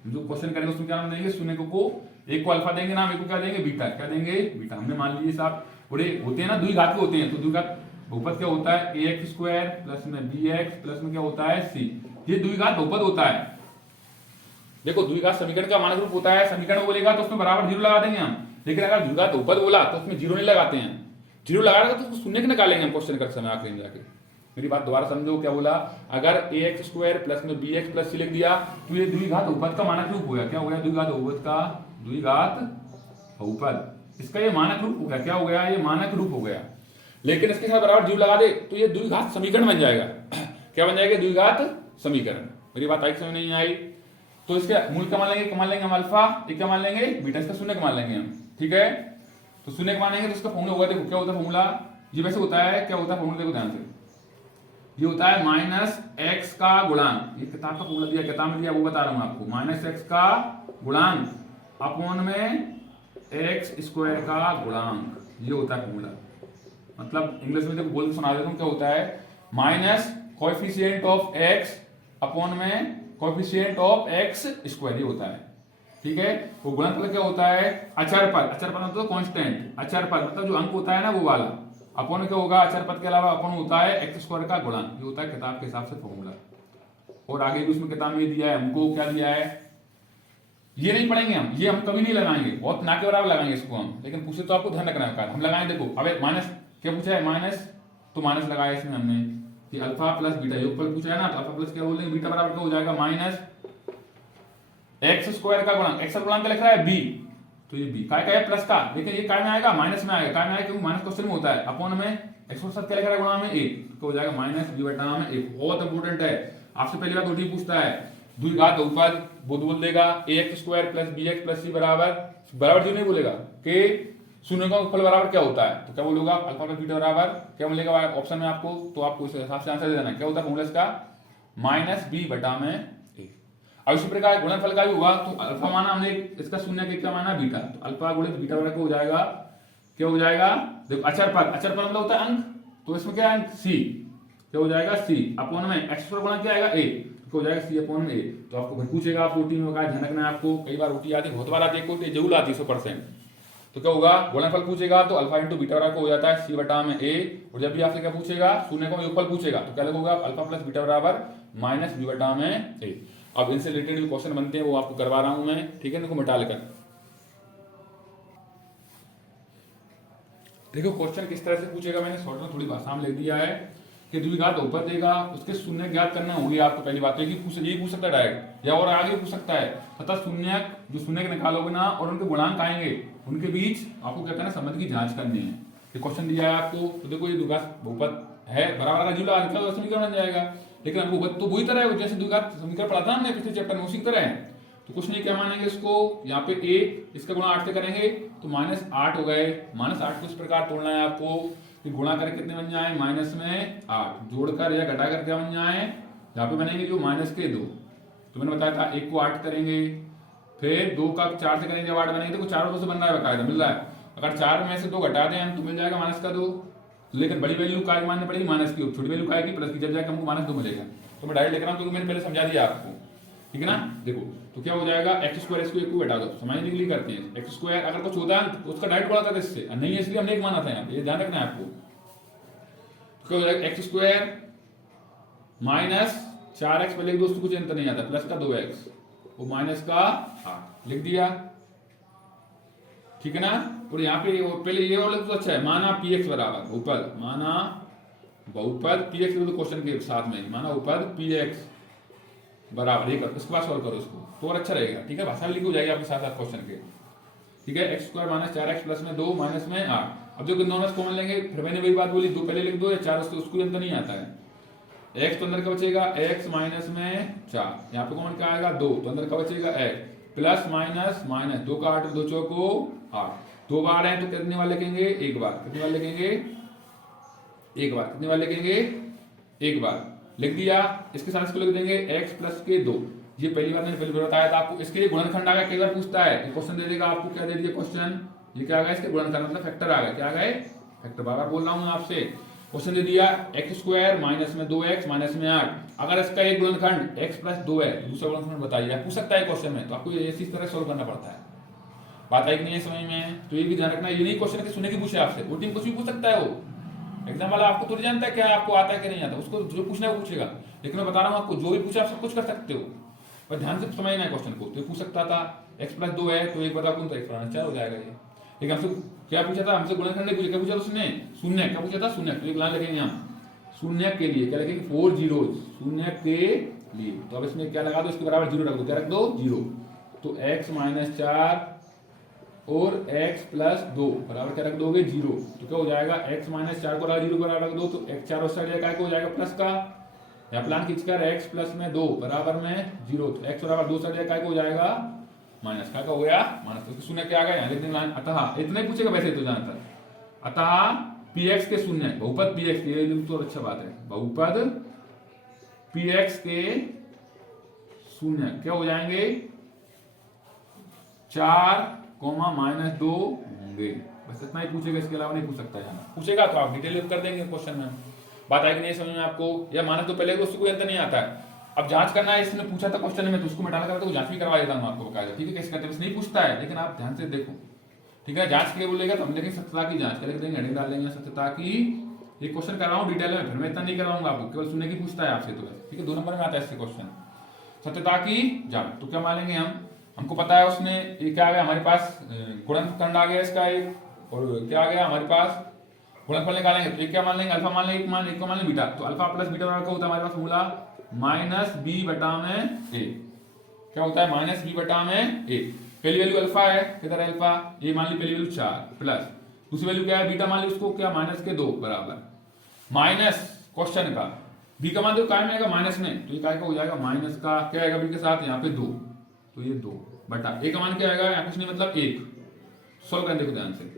जो क्वेश्चन करेंगे उसमें क्या नाम देंगे, शून्य को एक को अल्फा देंगे नाम, एक को क्या देंगे बीटा, क्या देंगे बीटा। हमने मान लीजिए साहब बड़े होते हैं ना द्विघात के होते हैं, तो द्विघात बहुपद क्या होता है ए एक्स स्क्वायर प्लस में बी एक्स प्लस में क्या होता है सी, ये द्विघात बहुपद होता है। देखो द्विघात समीकरण का मानक रूप होता है, समीकरण बोलेगा तो उसमें बराबर जीरो लगा देंगे हम, लेकिन अगर द्विघात बहुपद बोला तो उसमें जीरो नहीं लगाते हैं, जीरो लगाएगा तो शून्य के निकालेंगे हम क्वेश्चन करते समय आखिर में जाके। मेरी बात दोबारा समझो, क्या बोला, अगर ए एक्स स्क्वायर प्लस में बी एक्स प्लस सी लिख दिया तो ये द्विघात बहुपद का मानक रूप हो गया, क्या हो गया द्विघात बहुपद का, द्विघात बहुपद इसका ये मानक रूप हो गया, क्या हो गया ये मानक रूप हो गया। लेकिन इसके साथ बराबर जीरो लगा दे तो ये द्विघात समीकरण बन जाएगा, क्या बन जाएगा द्विघात समीकरण। मेरी बात आई समझ नहीं आई, तो इसके मूल क्या मान लेंगे हम अल्फा, एक क्या मान लेंगे बीटा, इसका शून्य मान लेंगे हम, ठीक है। तो शून्य मानेंगे तो इसका फॉर्मूला होगा, देखो क्या होता है फॉर्मूला, ये वैसे होता है, क्या होता है फॉर्मूला देखो ध्यान से, ये होता है माइनस एक्स का गुणांक, ये किताब का फॉर्मूला दिया, किताब में दिया वो बता रहा हूं आपको, माइनस एक्स का गुणांक अपॉन में एक्स स्क्वायर का गुणांक, ये होता है फॉर्मूला। मतलब इंग्लिश में देखो बोल के सुना देता हूं, क्या होता है minus coefficient of x upon में कोएफिशिएंट ऑफ एक्स स्क्वायर, ये होता है, ठीक है। वो गुणनफल क्या होता है अचर पद, अचर पद मतलब कांस्टेंट, अचर पद मतलब जो अंक होता है ना वो वाला, अपॉन क्या होगा अचर पद के अलावा अपॉन होता है एक्स स्क्वायर का गुणा, ये होता है किताब के हिसाब से फॉर्मूला। और आगे भी उसमें किताब में दिया है हमको, क्या दिया है ये नहीं पढ़ेंगे हम, ये हम कभी नहीं लगाएंगे, बहुत ना के बराबर लगाएंगे इसको हम, लेकिन पूछे तो आपको ध्यान रखना है, हम लगाएंगे। देखो अब माइनस क्या पूछा है माइनस, तो माइनस लगाया इसमें हमने कि अल्फा प्लस बीटा, योगफल पूछा है ना, तो अल्फा प्लस क्या बोलेंगे बीटा बराबर क्या हो जाएगा माइनस एक्स स्क्वायर का गुणांक, एक्स का गुणांक लिख रहा है बी, तो ये बी काय का है प्लस का, लेकिन ये काय में आएगा माइनस में आएगा, काय में आएगा क्योंकि माइनस क्वेश्चन में होता है, अपॉन में एक्स के साथ क्या लिख रहा है गुणा में ए, तो हो जाएगा माइनस बी बटा में ए। बहुत इंपॉर्टेंट है, आपसे पहली बात ओटी पूछता है द्विघात बहुपद, बोल देगा A X square plus B X plus C बराबर बराबर जो नहीं बोलेगा कि शून्य का फल बराबर क्या होता है, तो क्या बोलूंगा अल्फा प्लस बीटा बराबर क्या मिलेगा ऑप्शन में आपको, तो आपको उस हिसाब से आंसर दे देना क्या होता है फॉर्मूला इसका माइनस बी बटा में ए। अब इसी प्रकार गुणनफल का भी हुआ, तो अल्फा माना हमने इसका शून्य के क्या माना बीटा, तो अल्फा गुणित बीटा बराबर हो जाएगा, क्या हो जाएगा देखो अचर पद, अचर पद मतलब होता है अंक, तो इसमें क्या है सी, क्या हो जाएगा सी अपॉन में एक्स पर गुणा क्या आएगा ए, तो हो जाएगा सी अपॉन में ए। तो आपको फिर पूछेगा आप ओटी में होगा, ध्यान रखना है आपको, कई बार ओटी आती है, बहुत बार आती है, जरूर आती है 100%। तो क्या होगा गुणनफल पूछेगा तो अल्फा इंटू बीटा बराबर हो जाता है सी बटा में ए, और जब भी आपसे क्या पूछेगा शून्य का योगफल पूछेगा तो क्या लगेगा अल्फा प्लस बीटा बराबर माइनस बी बटा में ए। अब इनसे रिलेटेड भी क्वेश्चन बनते हैं वो आपको करवा रहा हूं मैं, ठीक है, इनको मिटा लेकर देखो क्वेश्चन किस तरह से पूछेगा, मैंने शॉर्ट में थोड़ी भाषा में लिख दिया है कि द्विघात बहुपद देगा, उसके शून्य ज्ञात करना होगी आपको। पहली बात है कि यही पूछ सकता है डायरेक्ट, या और आगे पूछ सकता है तथा शून्य जो शून्य के निकालोगे ना और उनके गुणांक आएंगे उनके बीच आपको क्या करना संबंध की जांच करनी है। ये क्वेश्चन दिया है आपको, तो देखो ये द्विघात बहुपद है बराबर का जुला निकला तो समीकरण बन जाएगा, लेकिन बहुपद तो वही तरह है जैसे द्विघात समीकरण पढ़ा था हमने पिछले चैप्टर में, उसी तरह है। तो कुछ नहीं, क्या मानेंगे इसको, यहाँ पे ए इसका गुणा 8 से करेंगे तो -8 हो गए, -8 को इस प्रकार तोड़ना है आपको कि गुणा करके कितने बन जाए माइनस में 8, जोड़कर या घटाकर क्या बन जाए, यहाँ पे बनेंगे जो माइनस के 2, तो मैंने बताया था 1 को 8 करेंगे, फिर 2 का 4 से करेंगे जब 8 बनेंगे, देखो 4 और 2 से बन रहा है बकायदा मिल रहा है, अगर 4 में से 2 घटा दें हम तो मिल जाएगा माइनस का 2, लेकिन बड़ी वैल्यू का माननी पड़ेगी माइनस की, छोटी वैल्यू का आएगी प्लस की, जब जाकर हमको -2 मिलेगा। तो मैं डायरेक्ट लिख रहा हूँ क्योंकि मैंने पहले समझा दिया आपको, ठीक है ना। देखो तो क्या हो जाएगा एक्स स्क्वायर इसको 1 को घटा दो, समझने के लिए करते हैं, एक्स स्क्वायर अगर कुछ होता है तो उसका डायरेक्ट गुणा करते इससे, नहीं है इसलिए हमने एक माना था यहाँ पे, ये ध्यान रखना है आपको। तो क्या हो जाएगा एक्स स्क्वायर माइनस 4x पे लिख दो, उसको कुछ अंतर नहीं आता, प्लस का 2x वो माइनस का 8 लिख दिया, ठीक है ना। और यहाँ पे पहले ये वाला तो अच्छा है, माना px बराबर बहुपद, माना बहुपद px तो क्वेश्चन के साथ में माना बहुपद px बराबर, ये करो इसके बाद सॉल्व करो इसको तो और अच्छा रहेगा, ठीक है, भाषा लिखी हो जाएगी आपके साथ साथ क्वेश्चन के, ठीक है। X square minus 4x plus में 2 माइनस में 8, अब जो दोनों कॉमन लेंगे, फिर मैंने वही बात बोली 2 पहले लिख दो या 4 उसको अंतर नहीं आता है, x तो अंदर का बचेगा x माइनस में 4, यहाँ पे कॉमन क्या आएगा 2, तो अंदर का बचेगा x प्लस माइनस माइनस 2 का 8 2 चौको 8, 2 बार है तो कितने बार लिखेंगे एक बार, कितने बार लिखेंगे एक बार, कितने बार लिखेंगे एक बार, लिख दिया। इसके साथ इसको लिख देंगे x प्लस के 2, ये पहली बार मैंने पहले बताया था आपको। इसके लिए गुणनखंड आ गया, कई बार पूछता है क्वेश्चन दे देगा आपको, क्या दे दिया क्वेश्चन, ये क्या आ गया इसके गुणनखंड मतलब फैक्टर आ गया, क्या आ गया फैक्टर, बार बार बोल रहा हूँ आपसे। क्वेश्चन दे दिया एक्स स्क्वायर माइनस में 2x माइनस में 8, अगर इसका एक गुणनखंड x प्लस 2 है, दूसरा गुणनखंड बताइए, पूछ सकता है क्वेश्चन में, तो आपको इसी तरह सोल्व करना पड़ता है। बात आई कि नहीं है समझ में? तो ये भी ध्यान रखना, ये नहीं क्वेश्चन के सुनने की पूछे आपसे, वो टीम कुछ भी पूछ सकता है, वो एग्जाम वाला आपको थोड़ी जानता है क्या आपको आता है कि नहीं आता, उसको जो पूछना है वो पूछेगा। लेकिन मैं बता रहा हूँ आपको, जो भी पूछे आप सब कुछ कर सकते हो, पर ध्यान से समझना है क्वेश्चन को। तो ये पूछ सकता था x प्लस 2 है, तो एक बता कौन, तो x प्लस 4 हो जाएगा ये। लेकिन हमसे क्या पूछा था, हमसे गुणनखंड नहीं पूछा, क्या पूछा था उसने? शून्य। क्या पूछा था? शून्य। तो एक लाइन लिखेंगे हम शून्य के लिए, क्या लिखेंगे? 4 जीरोज, शून्य के लिए। तो अब इसमें क्या लगा दो, इसके बराबर जीरो रख दो, क्या रख दो? जीरो। तो x माइनस 4 और x प्लस 2 बराबर क्या रख दोगे? जीरो। तो क्या हो जाएगा? x माइनस 4 को जीरो बराबर रख दो, तो x 4 उस साइड क्या हो जाएगा? प्लस का, या प्लान खींचकर x प्लस में 2 बराबर में जीरो, तो x बराबर 2 साइड क्या हो जाएगा? माइनस का हो गया माइनस। तो शून्य क्या आ गया? लिख देंगे अतः, इतना ही पूछेगा वैसे तो जानता, अतः px के शून्य, बहुपद px के, तो अच्छा बात है, बहुपद px के शून्य क्या हो जाएंगे? 4 माइनस 2 होंगे। बस इतना ही पूछेगा, इसके अलावा नहीं पूछ सकता है। पूछेगा तो आप डिटेल कर देंगे क्वेश्चन में। बात आएगी नहीं समझ में आपको? या माना तो पहले उसको कोई अंतर नहीं आता है, अब जांच करना है, इसने पूछा था क्वेश्चन में तो उसको मिटाना करता, तो जांच भी करवा देता हूँ आपको बकायदा, ठीक है? कैसे करते हैं, बस नहीं पूछता है, लेकिन आप ध्यान से देखो, ठीक है? जांच के लिए बोलेगा तो हम देखेंगे सत्यता की जांच कर देंगे, हेडिंग डाल देंगे सत्यता की। ये क्वेश्चन कर रहा हूँ डिटेल में, फिर मैं इतना नहीं करवाऊंगा आपको, केवल सुनने की पूछता है आपसे, तो ठीक है? 2 नंबर में आता है इससे क्वेश्चन, सत्यता की जांच। तो क्या मानेंगे हम? हमको पता है उसने ये क्या आ गया हमारे पास, गुणनखंड आ गया इसका एक, और क्या आ गया हमारे पास? गुणनफल निकालेंगे, तो एक क्या मान लेंगे? अल्फा मान लेंगे, एक को मान लेंगे बीटा। तो अल्फा प्लस बीटा बराबर क्या होता है हमारे पास? फॉर्मूला माइनस बी बटा में ए। क्या होता है? माइनस बी बटा में ए। पहली वैल्यू अल्फा है, किधर है अल्फा? ये मान ली पहली वैल्यू 4 प्लस दूसरी वैल्यू क्या है? बीटा मान ली उसको, क्या? माइनस के 2 बराबर माइनस क्वेश्चन का बी का मान दो काय में आएगा? माइनस में, तो ये काय का हो जाएगा? माइनस का क्या आएगा बी के साथ? यहाँ पे 2, तो ये 2 बटा ए का मान क्या आएगा? यहाँ कुछ नहीं मतलब 1। सोल्व कर देखो ध्यान से,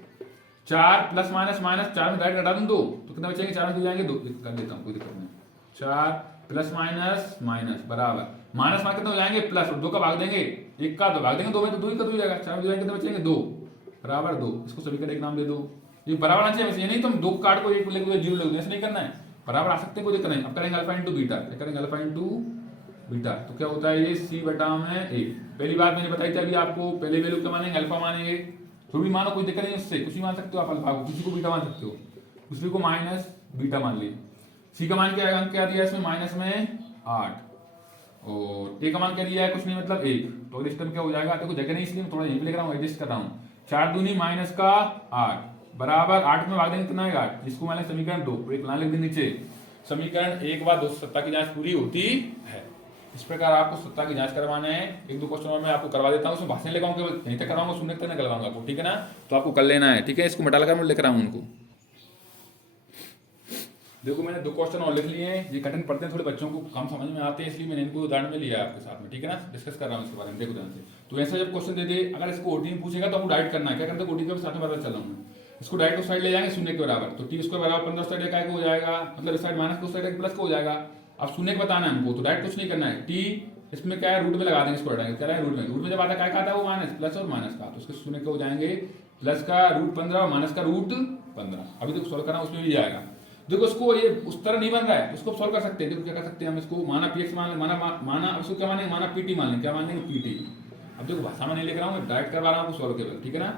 4 प्लस माइनस माइनस, 4 में डायरेक्ट घटा दूं 2, तो कितना बचेंगे? 4 में जाएंगे 2, कर देता हूँ कोई दिक्कत नहीं। 4 प्लस माइनस माइनस बराबर माइनस में कितना हो जाएंगे? प्लस, और 2 का भाग देंगे 1 का, तो भाग देंगे 2 में, तो 2 ही का 2 हो जाएगा। 4 में जाएंगे कितना बचेंगे? 2 बराबर 2। इसको सभी का एक नाम दे दो, ये बराबर आना चाहिए, ये नहीं तुम 2 काट को 1 लिख दो, 0 लिख दो, ऐसा नहीं करना है, बराबर आ सकते हैं, कोई दिक्कत नहीं। अब करेंगे अल्फा इंटू बीटा, क्या करेंगे? अल्फा इंटू बीटा, तो क्या होता है? ये सी बटा में ए। पहली बात मैंने बताई थी अभी आपको, पहले वैल्यू क्या मानेंगे? अल्फा मानेंगे, तो भी मानो कोई दिक्कत नहीं, उससे कुछ भी मान सकते हो आप, अल्फा को किसी को बीटा मान सकते हो, दूसरे को माइनस बीटा मान ली। सी का मान क्या है? क्या दिया इसमें? माइनस में 8, और ए का मान क्या दिया है? कुछ नहीं मतलब 1, तो एडजस्ट क्या हो जाएगा? देखो जगह नहीं इसलिए थोड़ा यहीं पे लिख रहा हूँ, एडजस्ट कर रहा हूँ। 4 दूनी माइनस का 8 बराबर 8 में भाग देंगे कितना आएगा? 8, जिसको मान समीकरण 2, एक लाइन लिख देंगे नीचे, समीकरण 1 बाद 2 सत्ता की जांच पूरी होती है। इस प्रकार आपको सत्ता की जांच करवाना है। 1-2 क्वेश्चन और मैं आपको करवा देता हूँ, उसमें भाषण लेकर केवल यहीं तक करवाऊंगा, सुनने तक नहीं करवाऊंगा आपको, ठीक है ना? तो आपको कर लेना है, ठीक है? इसको मिटा लगा मैं लेकर आऊँ उनको। देखो मैंने 2 क्वेश्चन और लिख लिए हैं, ये कठिन पढ़ते हैं, थोड़े बच्चों को कम समझ में आते हैं, इसलिए मैंने इनको उदाहरण में लिया है आपके साथ में, ठीक है ना? डिस्कस कर रहा हूँ इसके बारे में, देखो ध्यान से। तो ऐसा जब क्वेश्चन दे दे, अगर इसको ओटी में पूछेगा तो आपको डाइट करना है, क्या करते हैं? ओटी का साथ में बता चल रहा हूँ, इसको डाइट उस साइड ले जाएंगे शून्य के बराबर, तो टी स्क्वायर बराबर 15 साइड का हो जाएगा, मतलब इस साइड माइनस को साइड प्लस का हो जाएगा। अब शून्य का बताना है हमको, तो डाइट कुछ नहीं करना है, टी इसमें क्या है? रूट में लगा देंगे, इसको हटाएंगे, क्या है? रूट में जब आता है क्या आता है? वो माइनस, प्लस और माइनस का, तो उसके शून्य के हो जाएंगे प्लस का रूट 15 और माइनस का रूट 15। अभी देखो सॉल्व करना, उसमें भी जाएगा। देखो उसको ये उस तरह नहीं बन रहा है, उसको सॉल्व कर सकते हैं। देखो क्या कर सकते हैं हम, इसको माना पीएक्स मान लें, माना उसको क्या मानेंगे? माना पीटी मान लें, क्या मान लेंगे? पीटी। अब देखो भाषा में नहीं लिख रहा हूँ, डायरेक्ट करवा रहा हूँ सॉल्व केवल, ठीक है ना?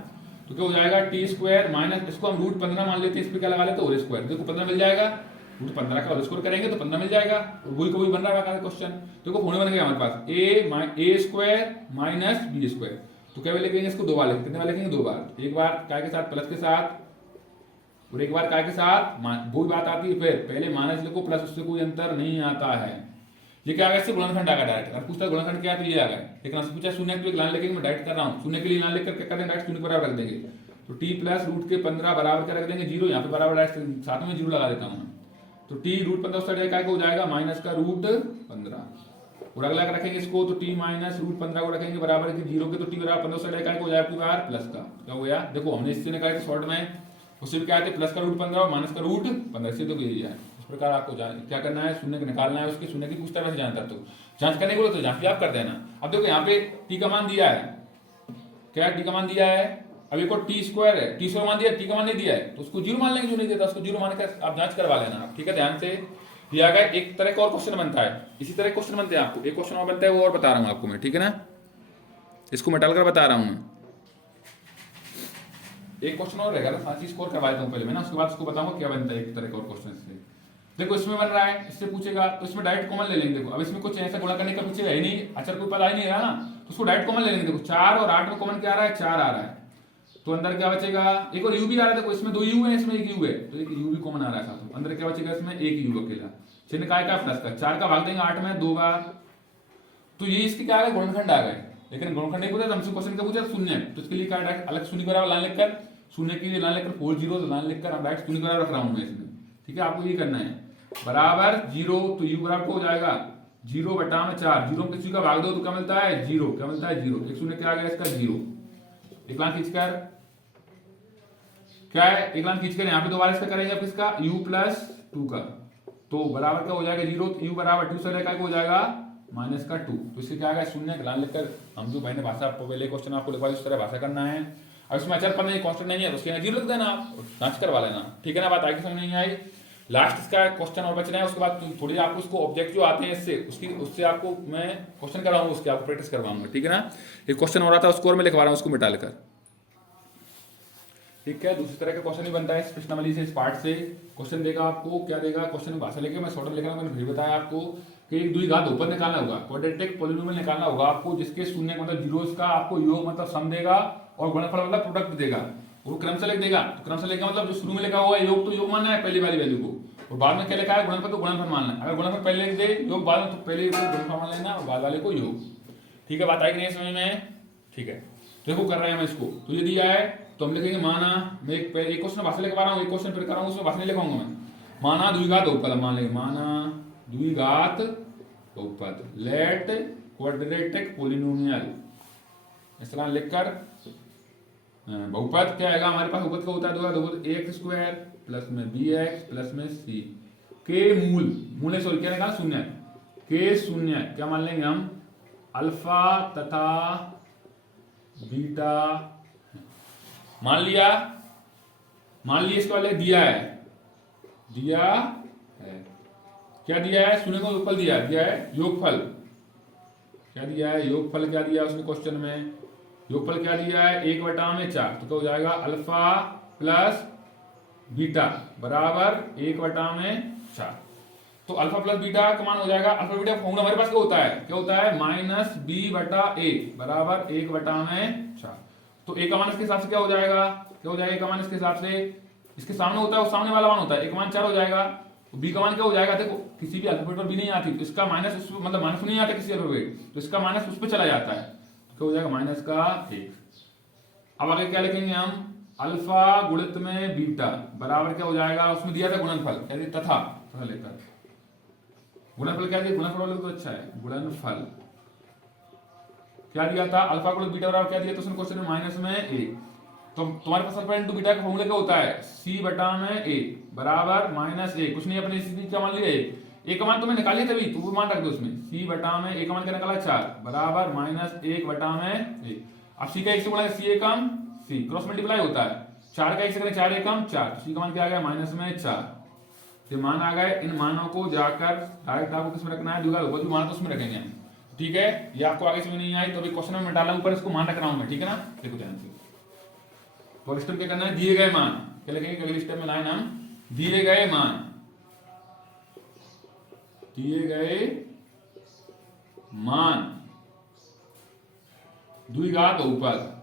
तो क्या हो जाएगा? टी स्क्वायर माइनस, इसको हम रूट 15 मान लेते हैं, इस पर क्या लगा लेते हैं? Whole square. देखो 15 मिल जाएगा, रूट 15 का होल स्क्वायर करेंगे तो 15 मिल जाएगा, और वही को वही बन रहा है क्वेश्चन। देखो फोन बन गया हमारे पास ए स्क्वायर माइनस बी स्क्वायर, तो क्या लिखेंगे? इसको 2 बार लिखेंगे, कितने बार लिखेंगे? 2 बार, एक बार काय के साथ प्लस के साथ, और एक बार काय के साथ, वो बात आती है फिर पहले माइनस लिखो, प्लस उससे कोई अंतर नहीं आता है। ये क्या आ गया? इससे गुणनखंड आ गया डायरेक्ट। अब पूछता है गुणनखंड क्या है, तो ये आ गया, लेकिन आपसे पूछा शून्य, तो एक लाइन लिखेंगे, मैं डायरेक्ट कर रहा हूँ, शून्य के लिए लाइन लिखकर क्या कर देंगे? डायरेक्ट शून्य बराबर रख देंगे, तो टी प्लस रूट के 15 बराबर क्या रख देंगे? 0, यहाँ पे बराबर डायरेक्ट साथ में 0 लगा देता हूँ, तो टी रूट 15 साइड क्या हो जाएगा? माइनस का रूट 15, और अगला रखेंगे इसको, तो टी माइनस रूट 15 को रखेंगे बराबर के 0 के, तो टी बराबर 15 साइड क्या हो जाएगा? बार प्लस का, क्या हो गया? देखो हमने इससे निकाला शॉर्ट में, उससे क्या आते? प्लस का रूट 15 और माइनस का रूट 15 से, तो यही है। इस प्रकार आपको क्या करना है? शून्य निकालना है, उसके शून्य की पूछता है जान करते हो, जांच करने को तो जांच भी आप कर देना। अब देखो यहाँ पे टी का मान दिया है, क्या टी का मान दिया है? अब एक और टी स्क्वायर है, टी स्क्वायर मान दिया, टी का मान नहीं दिया है तो उसको जीरो मान लेंगे, जो नहीं देता उसको जीरो मान कर आप जांच करवा लेना आप, ठीक है। ध्यान से दिया गया एक तरह का और क्वेश्चन बनता है, इसी तरह क्वेश्चन बनते हैं आपको, एक क्वेश्चन और बनता है वो और बता रहा हूँ आपको मैं, ठीक है ना, इसको मैं डालकर बता रहा हूँ मैं। एक क्वेश्चन और रहेगा ना, साथ ही स्कोर करवा देता हूँ पहले मैं ना, उसके बाद उसको बताऊंगा क्या बनता है एक तरह का और क्वेश्चन से। देखो इसमें बन रहा है, इससे पूछेगा तो इसमें डायरेक्ट कॉमन ले लेंगे। देखो अब इसमें कुछ ऐसा गुणा करने का पूछेगा ही नहीं, अचर कोई पता ही नहीं रहा ना, तो उसको डायरेक्ट कॉमन ले लेंगे। देखो 4 और 8 में कॉमन क्या आ रहा है, 4 आ रहा है, तो अंदर क्या बचेगा, एक और यू भी आ रहा है, देखो इसमें 2 यू है, इसमें 1 यू है, तो एक यू भी कॉमन आ रहा है साथ में, अंदर क्या बचेगा इसमें 1 यू अकेला, चिन्ह काय का प्लस का, 4 का भाग देंगे 8 में 2 बार, तो ये इसके क्या आ गए, गुणनखंड आ गए। लेकिन गुणनखंड नहीं पूछा, हमसे क्वेश्चन क्या पूछा, शून्य, तो इसके लिए क्या डायरेक्ट अलग शून्य बराबर लाइन लिखकर, शून्य के लिए लाइन लिखकर 4 जीरो लाइन लिखकर हम डायरेक्ट शून्य बराबर रख रहा हूं मैं इसमें, ठीक है। आपको ये करना है बराबर जीरो, तो यू बराबर हो जाएगा 0 बटा में 4, जीरो में किसी का भाग दो तो क्या मिलता है 0, क्या मिलता है 0, एक शून्य क्या आ गया इसका 0, एक लाइन खींचकर क्या है, एक लाइन खींचकर यहाँ पे दोबारा इसका करेंगे अब किसका u प्लस 2 का, तो बराबर क्या हो जाएगा 0, तो u बराबर 2 से लेकर हो जाएगा माइनस का 2, तो इससे क्या आ गया शून्य, लाइन लिखकर हम जो मैंने भाषा पहले क्वेश्चन आपको लिखवाई उस तरह भाषा करना है। अब इसमें अचर पर नहीं, कांस्टेंट नहीं है तो उसके यहाँ 0 लिख देना आप, जांच करवा लेना, ठीक है ना। बात आगे समझ नहीं आई, लास्ट इसका क्वेश्चन और बचना है, उसके बाद थोड़ी आपको उसको ऑब्जेक्ट जो आते हैं इससे उससे आपको मैं क्वेश्चन कराऊंगा, उसके आपको प्रैक्टिस करवाऊंगा, ठीक है ना। एक क्वेश्चन हो रहा था उसको और मैं लिखवा रहा हूँ उसको मिटा लेकर, ठीक है। दूसरी तरह का क्वेश्चन ही बनता है इस प्रश्नावली से, इस पार्ट से क्वेश्चन देगा आपको, क्या देगा क्वेश्चन में भाषा लेके मैं शॉर्ट में लिख रहा हूँ, मैंने फिर बताया आपको कि एक द्विघात ऊपर निकालना होगा, क्वाड्रेटिक पॉलिनोमियल निकालना होगा आपको, जिसके शून्य मतलब जीरोस का आपको योग मतलब सम देगा और गुणनफल मतलब प्रोडक्ट देगा, वो क्रम से लिख देगा, तो क्रम से लिखा मतलब जो शुरू में लिखा हुआ है योग तो योग मानना है पहली वाली वैल्यू को, और बाद में क्या लिखा है गुणनफल तो गुणनफल मानना है, अगर गुणनफल पहले लिख दे योग बाद में तो पहले गुणनफल मान लेना और बाद वाले को योग, ठीक है। बात आएगी नहीं समझ में, ठीक है। देखो कर रहे हैं हम इसको, तो ये दिया है तो हम लिखेंगे माना, मैं एक क्वेश्चन भाषा लिखवा रहा हूँ, एक क्वेश्चन फिर कर रहा हूँ उसमें भाषा नहीं लिखाऊंगा मैं, माना द्विघात बहुपद, मान लेंगे माना द्विघात बहुपद, लेट क्वाड्रेटिक पॉलिनोमियल, इस तरह लिखकर बहुपद क्या आएगा हमारे पास, बहुपद का होता है बहुपद एक्स स्क्वायर प्लस में बी एक्स प्लस में सी के मूल सॉरी क्या निकाला शून्य, के शून्य क्या मान लेंगे हम अल्फा तथा बीटा, मान लिया इसके वाले दिया है क्या दिया है, शून्य को योगफल दिया है योगफल, क्या दिया है योगफल, क्या दिया उसने क्वेश्चन में, योगफल क्या दिया है 1/4, तो क्या हो जाएगा अल्फा प्लस बीटा बराबर 1/4, तो अल्फा प्लस बीटा का मान हो जाएगा, अल्फा बीटा फॉर्मूला हमारे पास क्या होता है माइनस बी बटा ए बराबर 1/4, तो ए का मान इसके हिसाब से क्या हो जाएगा, ए का मान इसके हिसाब से इसके सामने होता है, वो सामने वाला मान होता है, ए का मान 4 हो जाएगा, तो बी का मान क्या हो जाएगा, देखो किसी भी अल्फाबेट पर बी नहीं आती तो इसका माइनस उस मतलब माइनस नहीं आता किसी अल्फाबेट, तो इसका माइनस उस पर चला जाता है, तो क्या हो जाएगा माइनस का 1। अब आगे क्या लिखेंगे हम अल्फा गुणित में बीटा बराबर क्या हो जाएगा, उसमें दिया था गुणनफल क्या दिया तथा लेकर, गुणनफल क्या दिया, गुणनफल वाले तो अच्छा है, गुणनफल क्या दिया था अल्फा गुणित बीटा बराबर क्या दिया, तो उसने क्वेश्चन में माइनस में ए, तो तुम्हारे पास अल्फा इनटू बीटा का फॉर्मूला क्या होता है सी बटा में ए बराबर माइनस ए, कुछ नहीं अपने सी का मान लिया ए का मान तुम्हें निकालिए तभी तो वो मान रख दो उसमें, सी बटा में ए का मान क्या निकाला 4 बराबर माइनस 1 बटा में ए, अब सी का 1 से गुणा सी एकम सी क्रॉस मल्टीप्लाई होता है, 4 का 1 से करें 4 एकम 4, सी का मान क्या आ गया माइनस में 4, ये मान आ गए, इन मानों को जाकर डायरेक्ट आपको किसमें रखना है द्विघात बहुपद मान तो उसमें रखेंगे हम, ठीक है। ये आपको आगे समझ नहीं आई तो अभी क्वेश्चन में डाला ऊपर इसको मान रख रहा हूं मैं, ठीक है ना। देखो ध्यान से फर्स्ट स्टेप क्या करना है, दिए गए मान क्या लिखेंगे, अगले स्टेप में लाइन हम दिए गए मान द्विघात बहुपद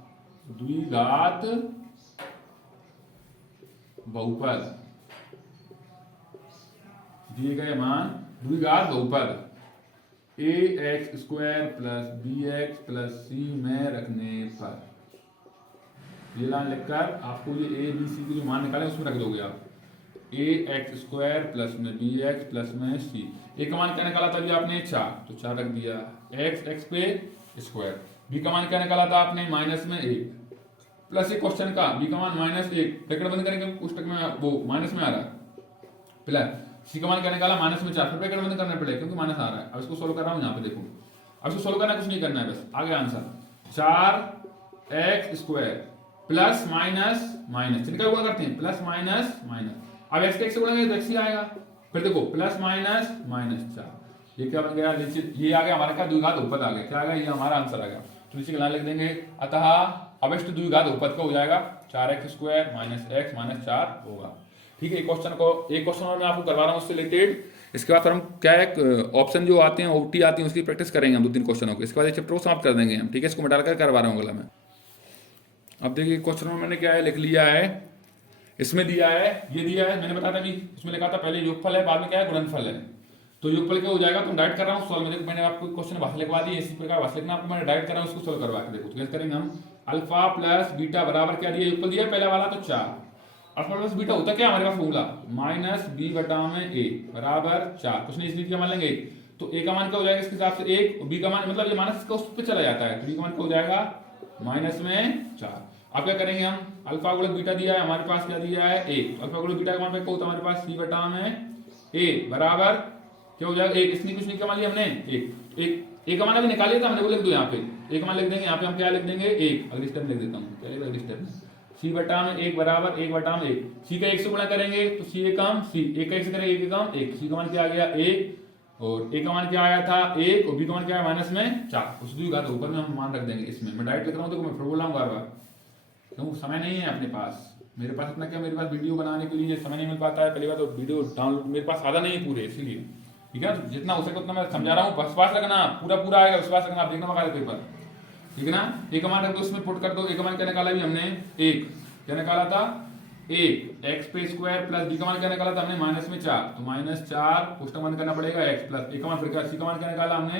दिए गए मान द्विघात बहुपद A X square plus B X plus C में रखने पर, ये लाइन लिखकर आपको ये ए बी सी के जो मान निकाले उसमें रख दोगे आप, ए एक्स स्क्वायर प्लस में बी एक्स प्लस में सी, ए का मान क्या निकाला था अभी आपने 4 तो 4 रख दिया, एक्स पे स्क्वायर, बी का मान क्या निकाला था आपने माइनस में 1 प्लस ये क्वेश्चन का बी का मान माइनस 1 ब्रैकेट बंद करेंगे पुस्तक में वो माइनस में आ रहा है प्लस सी का मान क्या निकाला माइनस में 4 फिर ब्रैकेट बंद करना पड़ेगा क्योंकि माइनस आ रहा है। अब इसको सोल्व कर रहा हूँ यहाँ पे देखो, अब इसको सोल्व करना कुछ नहीं करना है बस आगे answer 4 x square plus minus minus, चिन्ह का गुणा करते हैं, प्लस माइनस माइनस। अब x के x से गुणेंगे तो x ही आएगा। फिर देखो प्लस माइनस माइनस 4, ये क्या बन गया, नीचे ये आ गया हमारा क्या, द्विघात बहुपद आ गया, क्या आ गया, ये हमारा आंसर आ गया। तो नीचे लाइन लिख देंगे, अतः अभिष्ट द्विघात बहुपद का हो जाएगा 4x² माइनस x माइनस 4 होगा। ठीक है, एक क्वेश्चन और मैं आपको करवा रहा हूँ उससे रिलेटेड। इसके बाद फिर हम क्या है, ऑप्शन जो आते हैं ओटी आती है उसकी प्रैक्टिस करेंगे हम 2-3 क्वेश्चनों को। इसके बाद चैप्टर को समाप्त कर देंगे हम। ठीक है, इसको मिटा कर करवा रहा हूँ अगला मैं। अब देखिए क्वेश्चन में मैंने क्या है लिख लिया है, इसमें दिया है, ये दिया है, मैंने बताया था भी, इसमें लिखा था पहले योगफल है, बाद में क्या है, गुणनफल है। तो योगफल क्या हो जाएगा, तो डायरेक्ट कर रहा हूँ सॉल्व में। मैंने आपको क्वेश्चन भाषा लिखवा दी, इसी प्रकार भाषा लिखना आपको, मैंने डायरेक्ट कर रहा हूँ, उसको सॉल्व करवा के देखो। तो कैसे करेंगे हम, अल्फा प्लस बीटा बराबर क्या दिया, योगफल दिया पहला वाला तो 4, अल्फा प्लस बीटा होता क्या हमारे पास फॉर्मूला, माइनस बी बटा में ए बराबर 4, कुछ नहीं, इसलिए क्या मान लेंगे, तो ए का मान क्या हो जाएगा इसके हिसाब से 1, बी का मान मतलब ये माइनस का उस पर चला जाता है, तो बी का मान क्या हो जाएगा माइनस में 4। अब क्या करेंगे हम, अल्फा गुणक बीटा दिया है हमारे पास, क्या दिया है 1, अल्फा गुणक बीटा का मान क्या होता है हमारे पास, सी बटा में ए बराबर क्या हो जाएगा 1, इसने कुछ नहीं कमा लिया हमने, 1 एक का मान अभी निकाल लिया था हमने, वो लिख दो यहाँ पे, एक का मान लिख देंगे, यहाँ पे हम क्या लिख देंगे 1, अगली स्टेप लिख देता हूँ, क्या लिखेगा अगली स्टेप में, सी बटा में 1 बराबर 1 बटा में 1, सी का 1 से गुणा करेंगे तो सी एकम सी, 1 का 1 से करेंगे 1 एकम 1, सी का मान क्या आ गया 1, और ए का मान क्या आया था 1, और बी का मान क्या है माइनस में 4, उस द्विघात ऊपर में हम मान रख देंगे। इसमें मैं डायरेक्ट लिख रहा हूँ, देखो मैं फिर बोल रहा हूँ बार-बार, क्योंकि समय नहीं है अपने पास, मेरे पास इतना क्या, मेरे पास वीडियो बनाने के लिए समय नहीं मिल पाता है, पहली बात तो वीडियो डाउनलोड मेरे पास साधा नहीं है पूरे, इसीलिए ठीक है। तो जितना हो सके उतना मैं समझा रहा हूँ, विश्वास रखना, पूरा आएगा, विश्वास रखना, आप देखना मगा पेपर, ठीक है ना। एक का मान रख दो, उसमें पुट कर दो, एक का मान क्या निकाला भी हमने 1, क्या निकाला था 1 एक्स पे स्क्वायर प्लस बी का मान क्या निकाला था हमने माइनस में 4, तो माइनस 4 पुष्ट मान करना पड़ेगा एक्स प्लस एक का मान, फिर क्या सी का मान क्या निकाला हमने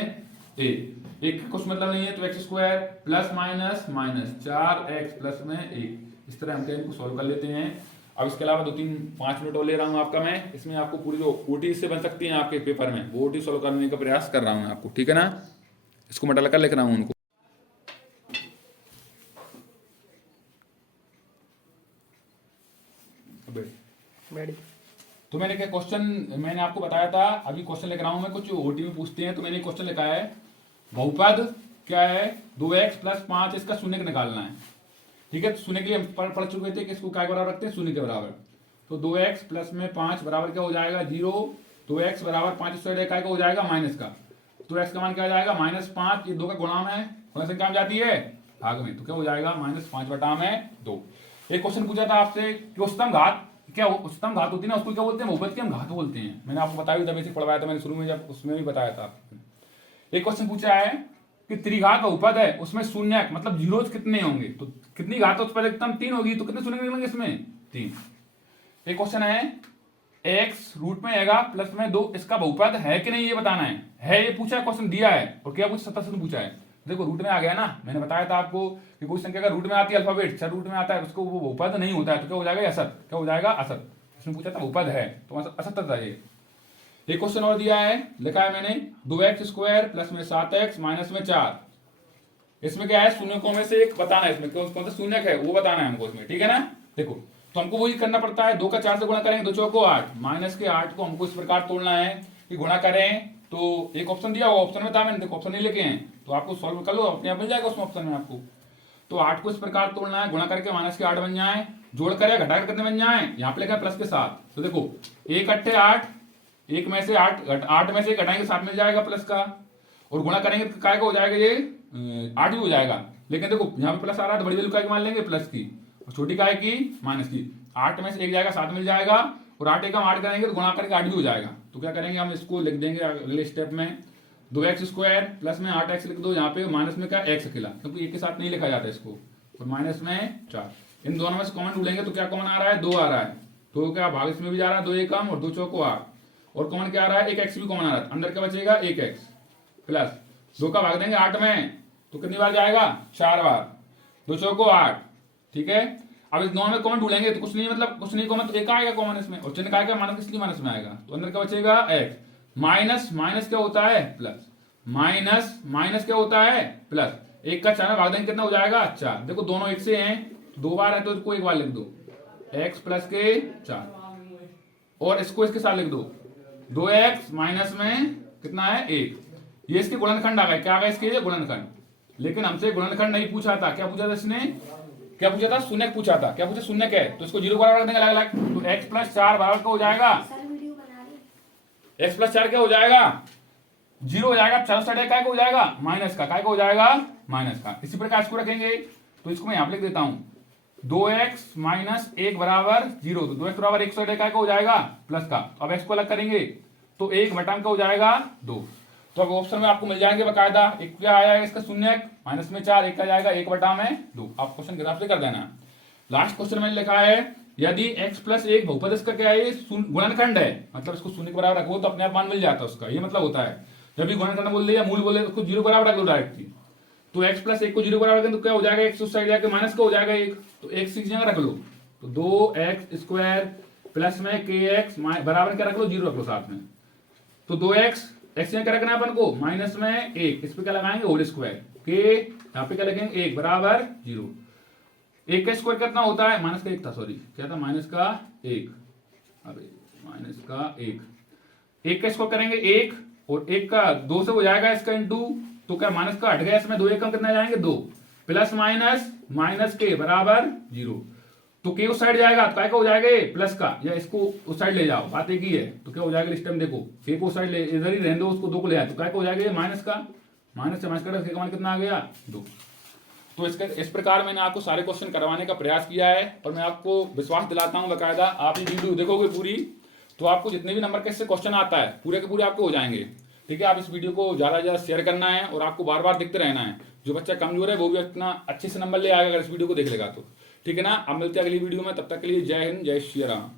1 का कुछ मतलब नहीं है, तो x square plus minus minus 4x plus में 1, इस तरह हम इनको सॉल्व कर लेते हैं। अब इसके अलावा 2-3-5 मिनट और ले रहा हूँ आपका मैं, इसमें आपको पूरी जो ओटी से बन सकती है आपके पेपर में, वो ओटी सॉल्व करने का प्रयास कर रहा हूँ आपको, ठीक है ना। इसको मैं डालकर लिख रहा हूँ उनको। तो मैंने क्या क्वेश्चन मैंने आपको बताया था, अभी क्वेश्चन लिख रहा हूँ मैं, कुछ ओटी में पूछते हैं, तो मैंने क्वेश्चन लिखा है बहुपद क्या है 2x प्लस 5, इसका शून्य निकालना है, ठीक है। तो शून्य के लिए हम पढ़ चुके थे कि इसको क्या बराबर रखते हैं, शून्य के बराबर, तो 2x प्लस में 5 बराबर क्या हो जाएगा 0, 2x बराबर 5 स्क्वायर का हो जाएगा माइनस का, तो x का मान क्या हो जाएगा -5, ये 2 का गुणाम है, गुणा संख्या में जाती है भाग में, तो क्या हो जाएगा -5 बटा में 2। एक क्वेश्चन पूछा था आपसे कि उच्चतम घात क्या, उच्चतम घात होती है ना, उसको क्या बोलते हैं, बहुपद के हम घात बोलते हैं, मैंने आपको बताया था, बेसिक पढ़वाया था मैंने शुरू में, जब उसमें भी बताया था। एक क्वेश्चन पूछा है कि त्रिघात बहुपद है, उसमें शून्य मतलब जीरोज कितने होंगे, तो कितनी घात तो पहले एकदम 3 होगी, तो कितने शून्य निकलेंगे इसमें 3। एक क्वेश्चन है x रूट में आएगा प्लस में 2, इसका बहुपद है कि नहीं ये बताना है, ये पूछा है, क्वेश्चन दिया है, और क्या पूछा 70 पूछा है, देखो रूट में आ गया ना, मैंने बताया था आपको कि कोई संख्या का रूट में आती है अल्फाबेट, चार रूट में आता है, उसको वो बहुपद नहीं होता है, तो क्या हो जाएगा असत, क्या हो जाएगा असत, इसमें पूछा था बहुपद है तो असत चाहिए। एक क्वेश्चन और दिया है, लिखा है मैंने 2x स्क्वायर प्लस में 7x माइनस में 4, इसमें क्या है शून्यकों में से एक बताना है, इसमें कौन सा शून्यक है वो बताना है हमको इसमें, ठीक है ना। देखो तो हमको वही करना पड़ता है, 2 का 4 से गुणा करेंगे 2 चौको 8, माइनस के 8 को हमको इस प्रकार तोड़ना है कि गुणा करें, तो एक ऑप्शन दिया हुआ, ऑप्शन में था मैंने, देखो ऑप्शन नहीं लिखे हैं, तो आपको सॉल्व कर लो, अपने आप मिल जाएगा उसमें ऑप्शन में आपको। तो 8 को इस प्रकार तोड़ना है, गुणा करके माइनस के 8 बन जाए, जोड़ कर या घटा कर कितने बन जाए, यहाँ पे लिखा प्लस के 7, तो देखो 1 अट्ठे 8, 1 में से 8 में से घटाएंगे 7 मिल जाएगा प्लस का, और गुणा करेंगे तो काय का हो जाएगा ये 8 भी हो जाएगा, लेकिन देखो यहाँ पे प्लस आ रहा है तो बड़ी वैल्यू काय की मान लेंगे प्लस की, और छोटी काय की माइनस की, 8 में से 1 जाएगा 7 मिल जाएगा, और 8 एक हम 8 करेंगे तो गुणा करके 8 भी हो जाएगा। तो क्या करेंगे हम इसको लिख देंगे अगले स्टेप में, 2x स्क्वायर प्लस में 8x लिख दो, यहाँ पे माइनस में क्या x अकेला, क्योंकि एक के साथ नहीं लिखा जाता इसको, और माइनस में 4, इन दोनों में से कॉमन ढूंढेंगे तो क्या कॉमन आ रहा है 2 आ रहा है, तो क्या भाग इसमें भी जा रहा है 2 एक कम और 2 चौको 8, और कॉमन क्या आ रहा है एक x भी कॉमन आ रहा है, अंदर क्या बचेगा 1x प्लस 2 का भाग देंगे 8 में तो कितनी बार जाएगा 4 बार, 2 चौको 8, ठीक है। अब इस दोनों में कॉमन ढूंढेंगे तो कुछ नहीं मतलब कुछ नहीं कॉमन, तो एक आएगा कॉमन इसमें, और चिन्ह का आएगा माइनस, इसलिए माइनस में आएगा, तो अंदर क्या बचेगा x, माइनस माइनस क्या होता है प्लस, माइनस माइनस क्या होता है प्लस, 1 का 4 में भाग देंगे कितना हो जाएगा 4, देखो दोनों एक से हैं, 2 बार है तो इसको एक बार लिख दो x प्लस के 4, और इसको इसके साथ लिख दो 2x माइनस में कितना है 1, ये इसके गुणनखंड आ गए, क्या आ गया इसके ये गुणनखंड, लेकिन हमसे गुणनखंड नहीं पूछा था, क्या पूछा था इसने क्या पूछा था, शून्य पूछा था, क्या पूछा शून्य है, तो इसको 0 बराबर रख देंगे अलग अलग। तो x प्लस 4 बराबर क्या हो जाएगा, x प्लस 4 क्या हो जाएगा, 0 हो जाएगा। 4 साइड काय को हो जाएगा माइनस का, काय को हो जाएगा माइनस का। इसी प्रकार इसको रखेंगे, तो इसको मैं यहां पे लिख देता हूं 2x माइनस 1 बराबर 0। तो 2x बराबर 1 साइड काय को हो जाएगा प्लस का। अब x को अलग करेंगे तो 1 बटा का हो जाएगा 2। तो अब ऑप्शन में आपको मिल जाएंगे बकायदा। एक क्या आया इसका शून्य, माइनस में 4, एक का जाएगा 1 बटा में 2। आप क्वेश्चन के हिसाब से कर देना। लास्ट क्वेश्चन में लिखा है यदि x प्लस 1 बहुपद इसका क्या है, गुणनखंड है, मतलब इसको शून्य के बराबर रखो तो अपने आप मान मिल जाता है उसका, ये मतलब होता है। जब भी गुणनखंड बोल दे या मूल बोले उसको 0 बराबर रख दो डायरेक्टली। तो x प्लस 1 को 0 बराबर रखें तो क्या हो जाएगा, x उस साइड जाके माइनस का हो जाएगा 1, तो x की जगह रख लो। तो 2x स्क्वायर प्लस में kx बराबर क्या रख लो, 0 रख लो साथ में। तो 2x x क्या रखना है अपन को माइनस में 1, इस पे क्या लगाएंगे होल स्क्वायर के, यहाँ पे क्या लगेंगे 1 बराबर 0। 1 का स्क्वायर कितना होता है, माइनस का 1 था, सॉरी क्या था माइनस का 1, अरे माइनस का 1। 1 का स्क्वायर करेंगे 1 और 1 का 2 से हो जाएगा इसका इंटू, तो क्या माइनस का हट गया इसमें, 2 1 कम कितना जाएंगे 2, प्लस माइनस माइनस के बराबर 0। तो के उस साइड जाएगा तो क्या हो जाएगा प्लस का, या इसको उस साइड ले जाओ, बात एक ही है। तो क्या हो जाएगा इस टाइम देखो, के को उस साइड ले इधर ही रहने दो, उसको 2 को ले आए तो क्या हो जाएगा माइनस का, माइनस से माइनस का मान कितना आ गया 2। तो इसके इस प्रकार मैंने आपको सारे क्वेश्चन करवाने का प्रयास किया है और मैं आपको विश्वास दिलाता हूं बकायदा आप ये वीडियो देखोगे पूरी तो आपको जितने भी नंबर के इससे क्वेश्चन आता है पूरे के पूरे आपको हो जाएंगे। ठीक है, आप इस वीडियो को ज़्यादा से ज़्यादा शेयर करना है और आपको बार बार देखते रहना है। जो बच्चा कमजोर है वो भी इतना अच्छे से नंबर ले आएगा अगर इस वीडियो को देख लेगा तो। ठीक है ना, अब मिलते हैं अगली वीडियो में, तब तक के लिए जय हिंद, जय श्री राम।